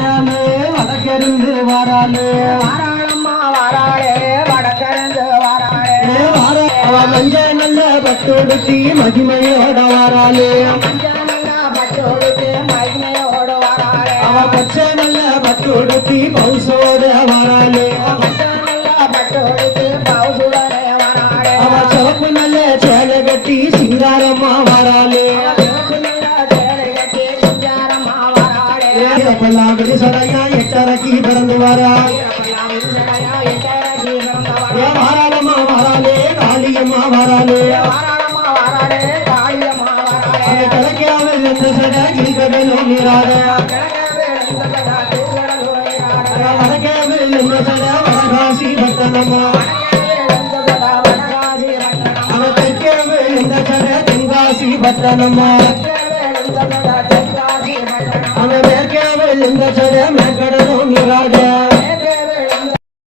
வாராளே வடக்கிருந்து வாராளே. வாராளம்மா வாராளே வடக்கிருந்து வாராளே. வாரா மஞ்ச நல்ல பட்டுடுத்தி மகிமையோட வாராளே. மஞ்சளா பட்டோடுக்கு மகிமையோடு வாராளே. அவ பச்சை நல்ல பட்டுடுத்தி வாராளே அப்பெல்லாம் விரிசடையா எட்டரைக்கு பிறந்து வரா வீரப்பெல்லாம் விருந்தடையா எட்டரசி பிறந்தவளே. ஏ வாராளம்மா வாராளே காளியம்மா வாராளே வாராளம்மா வாராளே காளியம்மா வாராளே அவ கிடைக்காம எந்த சடை கிரிக்கடலும் நீராட கிழக்கவே எழுந்ததா திருக்கடலூரினாடே. வடக்காம எந்த சடை வடகாசி பட்டணமா எழுந்ததா வடகாசி பட்டணம். அவ தைக்காம எந்த சடை தென்காசி பட்டணமா எழுந்ததா ನಿಂದ ಜಡ ಮೆಗಡನು ನಿರಾಗ